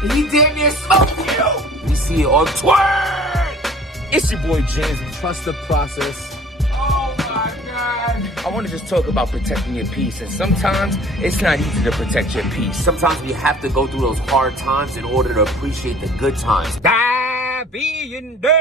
He damn near smoked you. We see it on Twitter. It's your boy James. Trust the process. Oh my God. I want to just talk about protecting your peace. And sometimes it's not easy to protect your peace. Sometimes we have to go through those hard times in order to appreciate the good times. Stop being dirty.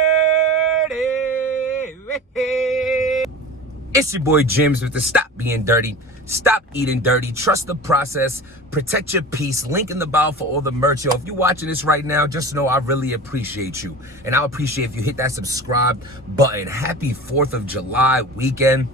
It's your boy James with the Stop Being Dirty. Stop eating dirty. Trust the process. Protect your peace. Link in the bio for all the merch. Yo, if you're watching this right now, just know I really appreciate you. And I appreciate if you hit that subscribe button. Happy 4th of July weekend.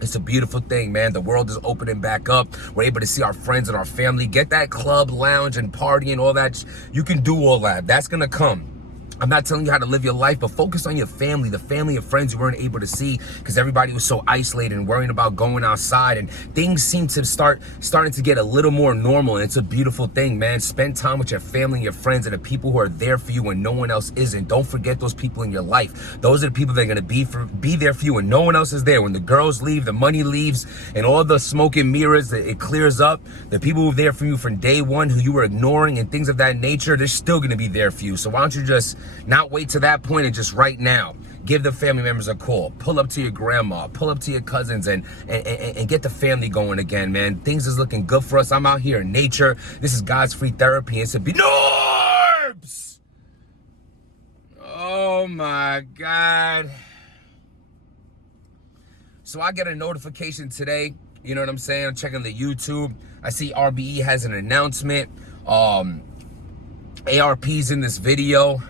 It's a beautiful thing, man. The world is opening back up. We're able to see our friends and our family. Get that club, lounge, and party and all that. You can do all that. That's going to come. I'm not telling you how to live your life, but focus on your family, the family and friends you weren't able to see because everybody was so isolated and worrying about going outside, and things seem to starting to get a little more normal, and it's a beautiful thing, man. Spend time with your family and your friends and the people who are there for you when no one else isn't. Don't forget those people in your life. Those are the people that are going to be there for you when no one else is there. When the girls leave, the money leaves, and all the smoke and mirrors, it clears up. The people who are there for you from day one who you were ignoring and things of that nature, they're still going to be there for you. So why don't you just not wait to that point and just right now give the family members a call. Pull up to your grandma, pull up to your cousins, and get the family going again, man. Things is looking good for us. I'm out here in nature. This is God's free therapy. It's a be Norbes. Oh my God. So I get a notification today. You know what I'm saying? I'm checking the YouTube. I see RBE has an announcement. ARP's in this video.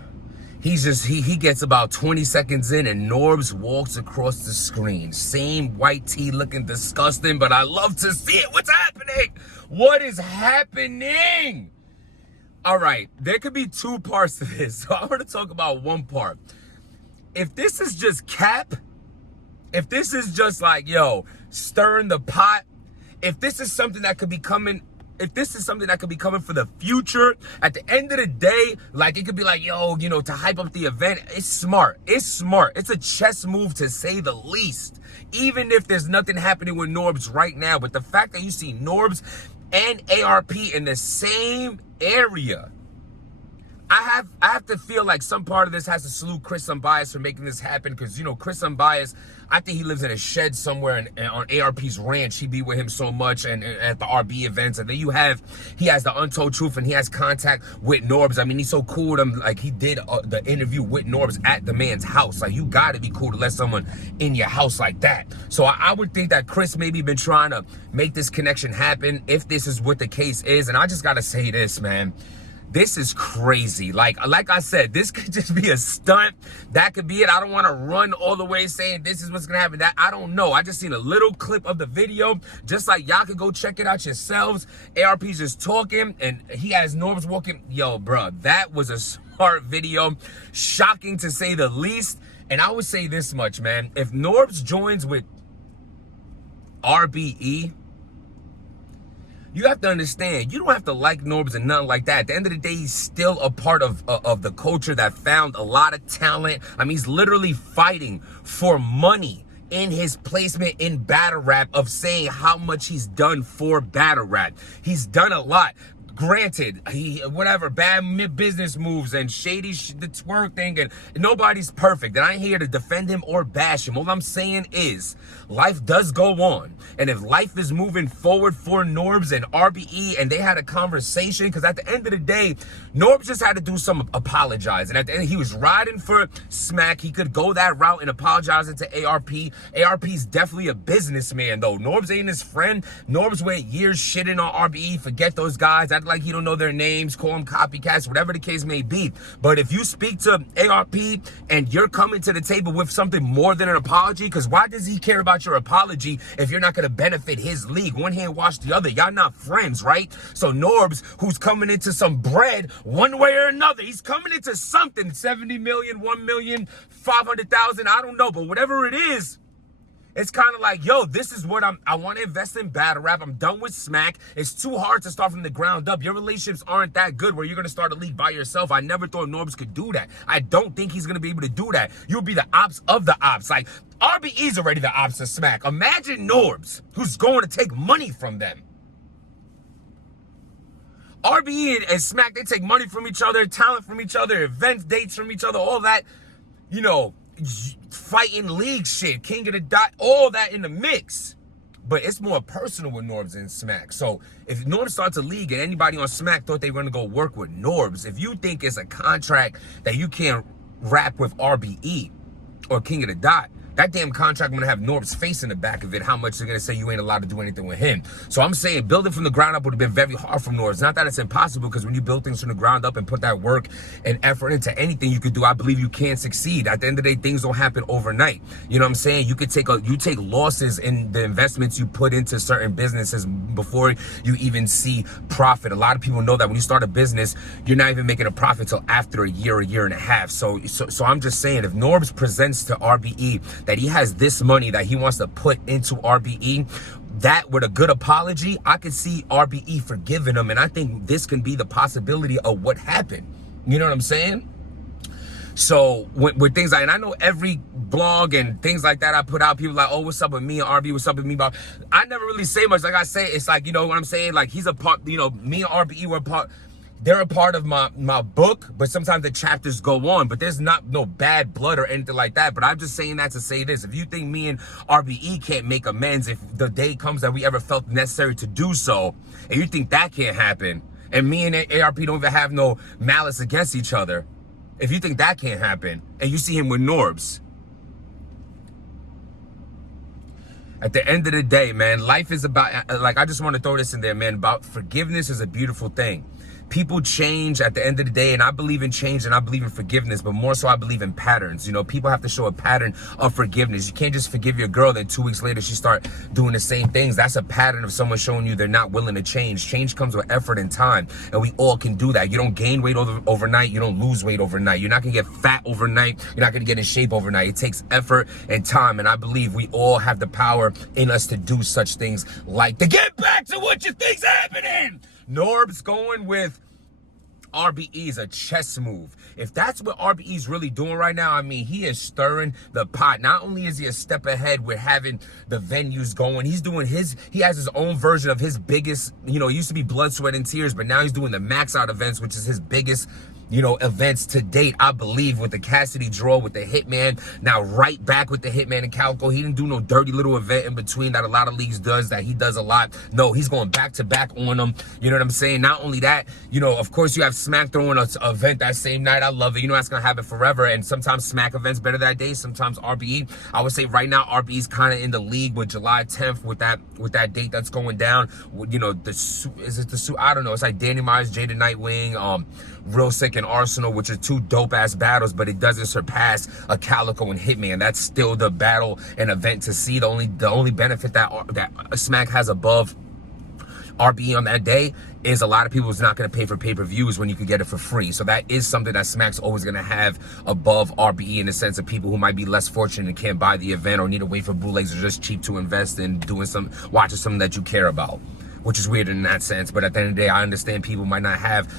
He gets about 20 seconds in and Norbes walks across the screen. Same white tee looking disgusting, but I love to see it. What's happening? What is happening? All right, there could be two parts to this. So I want to talk about one part. If this is just cap, if this is just like, yo, stirring the pot, if this is something that could be coming, if this is something that could be coming for the future, at the end of the day, like it could be like, yo, you know, to hype up the event, it's smart. It's smart. It's a chess move to say the least. Even if there's nothing happening with Norbes right now, but the fact that you see Norbes and ARP in the same area, I have to feel like some part of this has to salute Chris Unbiased for making this happen, because, you know, Chris Unbiased, I think he lives in a shed somewhere on ARP's ranch. He be with him so much and at the RB events. And then he has the Untold Truth, and he has contact with Norbes. I mean, he's so cool with him. Like, he did the interview with Norbes at the man's house. Like, you got to be cool to let someone in your house like that. So I would think that Chris maybe been trying to make this connection happen, if this is what the case is. And I just got to say this, man. This is crazy. Like I said, this could just be a stunt. That could be it. I don't want to run all the way saying this is what's going to happen. That I don't know. I just seen a little clip of the video. Just like y'all could go check it out yourselves. ARP's just talking and he has Norbes walking. Yo, bro, that was a smart video. Shocking to say the least. And I would say this much, man. If Norbes joins with RBE, you have to understand, you don't have to like Norbes and nothing like that. At the end of the day, he's still a part of the culture that found a lot of talent. I mean, he's literally fighting for money in his placement in battle rap, of saying how much he's done for battle rap. He's done a lot. Granted, whatever, bad business moves and shady the twerk thing, and nobody's perfect. And I ain't here to defend him or bash him. All I'm saying is, life does go on. And if life is moving forward for Norbes and RBE, and they had a conversation, because at the end of the day, Norbes just had to do some apologizing. At the end, he was riding for smack. He could go that route and apologizing to ARP. ARP's definitely a businessman, though. Norbes ain't his friend. Norbes went years shitting on RBE. Forget those guys. Like he don't know their names, call them copycats, whatever the case may be. But if you speak to ARP and you're coming to the table with something more than an apology, because why does he care about your apology if you're not going to benefit his league? One hand wash the other. Y'all not friends, right? So Norbes, who's coming into some bread one way or another, he's coming into something, 70 million, 1 million, 500,000, I don't know, but whatever it is, it's kind of like, yo, this is what I want to invest in battle rap. I'm done with smack. It's too hard to start from the ground up. Your relationships aren't that good where you're going to start a league by yourself. I never thought Norbes could do that. I don't think he's going to be able to do that. You'll be the ops of the ops. Like, RBE's already the ops of smack. Imagine Norbes, who's going to take money from them. RBE and Smack, they take money from each other, talent from each other, events, dates from each other, all that, you know, fighting league shit, King of the Dot, all that in the mix. But it's more personal with Norbes and Smack. So if Norbes starts a league and anybody on Smack thought they were going to go work with Norbes, if you think it's a contract that you can't rap with RBE or King of the Dot, that damn contract going to have Norbes' face in the back of it, how much they're going to say you ain't allowed to do anything with him. So I'm saying building from the ground up would have been very hard from Norbes. Not that it's impossible, because when you build things from the ground up and put that work and effort into anything you could do, I believe you can succeed. At the end of the day, things don't happen overnight. You know what I'm saying? You could take losses in the investments you put into certain businesses before you even see profit. A lot of people know that when you start a business, you're not even making a profit till after a year and a half. So I'm just saying, if Norbes presents to RBE that he has this money that he wants to put into RBE, that with a good apology, I could see RBE forgiving him. And I think this can be the possibility of what happened. You know what I'm saying? So with things like, and I know every blog and things like that I put out, people like, oh, what's up with me and RBE, what's up with me? But I never really say much. Like I say, it's like, you know what I'm saying? Like, he's a part, you know, me and RBE were a part. They're a part of my book, but sometimes the chapters go on, but there's no bad blood or anything like that. But I'm just saying that to say this: if you think me and RBE can't make amends if the day comes that we ever felt necessary to do so, and you think that can't happen, and me and ARP don't even have no malice against each other, if you think that can't happen, and you see him with Norbes, at the end of the day, man, life is about, like, I just want to throw this in there, man, about forgiveness is a beautiful thing. People change at the end of the day, and I believe in change and I believe in forgiveness, but more so I believe in patterns. You know, people have to show a pattern of forgiveness. You can't just forgive your girl, then 2 weeks later she start doing the same things. That's a pattern of someone showing you they're not willing to change. Change comes with effort and time, and we all can do that. You don't gain weight overnight. You don't lose weight overnight. You're not going to get fat overnight. You're not going to get in shape overnight. It takes effort and time, and I believe we all have the power in us to do such things, like to get back to what you think's happening. Norbes going with RBE is a chess move. If that's what RBE is really doing right now, I mean, he is stirring the pot. Not only is he a step ahead with having the venues going, he has his own version of his biggest, you know, it used to be Blood, Sweat, and Tears, but now he's doing the Max Out events, which is his biggest, you know, events to date, I believe, with the Cassidy draw, with the Hitman. Now right back with the Hitman and Calico. He didn't do no dirty little event in between that a lot of leagues does, that he does a lot. No, he's going back to back on them. You know what I'm saying? Not only that, you know, of course you have Smack throwing an event that same night. I love it. You know, that's going to happen forever. And sometimes Smack events better that day. Sometimes RBE. I would say right now RBE's kind of in the league with July 10th with that date that's going down. You know, I don't know. It's like Danny Myers, Jada Nightwing, Real Sick and Arsenal, which are two dope-ass battles, but it doesn't surpass a Calico and Hitman. That's still the battle and event to see. The only benefit that Smack has above RBE on that day is a lot of people is not going to pay for pay-per-views when you could get it for free. So that is something that Smack's always going to have above RBE, in the sense of people who might be less fortunate and can't buy the event or need to wait for bootlegs or just cheap to invest in watching something that you care about, which is weird in that sense. But at the end of the day, I understand people might not have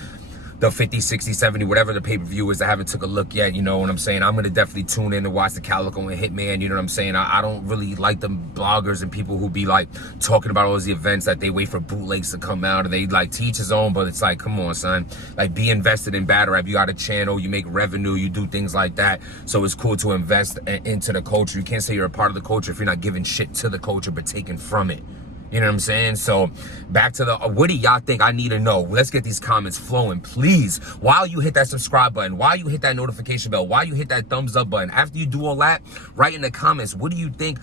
the 50, 60, 70, whatever the pay-per-view is. I haven't took a look yet, you know what I'm saying? I'm going to definitely tune in to watch the Calico and Hitman, you know what I'm saying? I don't really like them bloggers and people who be like talking about all these events that they wait for bootlegs to come out, and they like teach his own, but it's like, come on, son. Like, be invested in battle rap. You got a channel, you make revenue, you do things like that. So it's cool to invest into the culture. You can't say you're a part of the culture if you're not giving shit to the culture but taking from it. You know what I'm saying? So back to what do y'all think? I need to know. Let's get these comments flowing, please. While you hit that subscribe button, while you hit that notification bell, while you hit that thumbs up button, after you do all that, write in the comments, what do you think?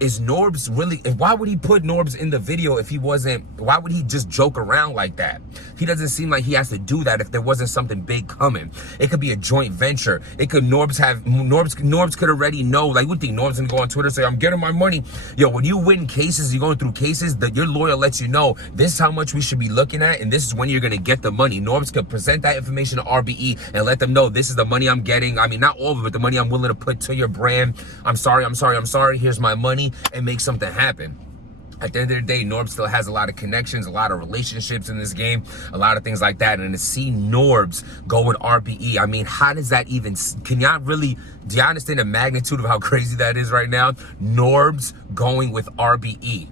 Is Norbes really, why would he put Norbes in the video if he wasn't, why would he just joke around like that? He doesn't seem like he has to do that if there wasn't something big coming. It could be a joint venture. It could, Norbes could already know, like, would think Norbes gonna go on Twitter and say, I'm getting my money. Yo, when you win cases, you're going through cases, that your lawyer lets you know, this is how much we should be looking at, and this is when you're gonna get the money. Norbes could present that information to RBE and let them know, this is the money I'm getting. I mean, not all of it, but the money I'm willing to put to your brand. I'm sorry. Here's my money, and make something happen. At the end of the day, Norbes still has a lot of connections, a lot of relationships in this game, a lot of things like that. And to see Norbes go with RBE, I mean, how does that even, do y'all understand the magnitude of how crazy that is right now? Norbes going with RBE.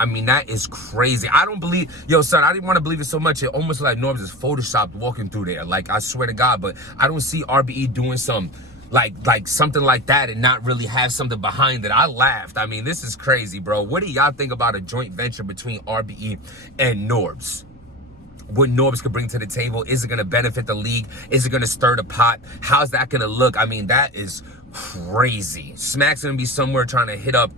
I mean, that is crazy. I don't believe, yo, son, I didn't want to believe it so much. It almost like Norbes is photoshopped walking through there. Like, I swear to God, but I don't see RBE doing some, like something like that and not really have something behind it. I laughed. I mean, this is crazy, bro. What do y'all think about a joint venture between RBE and Norbes? What Norbes could bring to the table? Is it going to benefit the league? Is it going to stir the pot? How's that going to look? I mean, that is crazy. Smack's going to be somewhere trying to hit up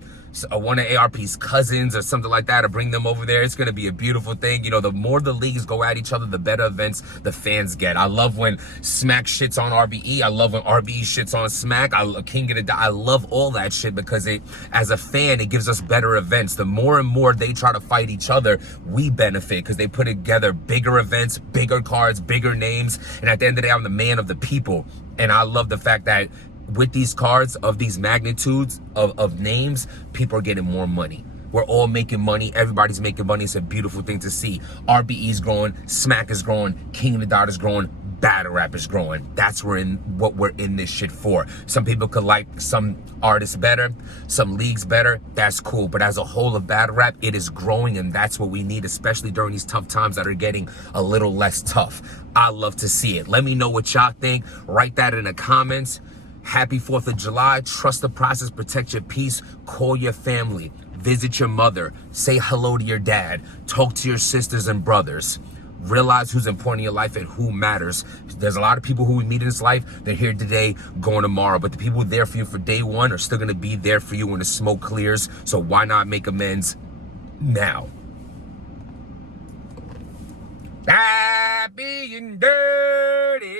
one of ARP's cousins or something like that, or bring them over there. It's going to be a beautiful thing. You know, the more the leagues go at each other, the better events the fans get. I love when Smack shits on RBE. I love when RBE shits on Smack. I love all that shit because it, as a fan, it gives us better events. The more and more they try to fight each other, we benefit because they put together bigger events, bigger cards, bigger names. And at the end of the day, I'm the man of the people. And I love the fact that with these cards of these magnitudes of names, people are getting more money. We're all making money. Everybody's making money. It's a beautiful thing to see. RBE's growing. Smack is growing. King of the Dot is growing. Battle rap is growing. That's what we're in this shit for. Some people could like some artists better, some leagues better. That's cool. But as a whole of battle rap, it is growing, and that's what we need, especially during these tough times that are getting a little less tough. I love to see it. Let me know what y'all think. Write that in the comments. Happy 4th of July. Trust the process. Protect your peace. Call your family. Visit your mother. Say hello to your dad. Talk to your sisters and brothers. Realize who's important in your life and who matters. There's a lot of people who we meet in this life. They're here today, going tomorrow. But the people there for you for day one are still going to be there for you when the smoke clears. So why not make amends now? Stop being dirty.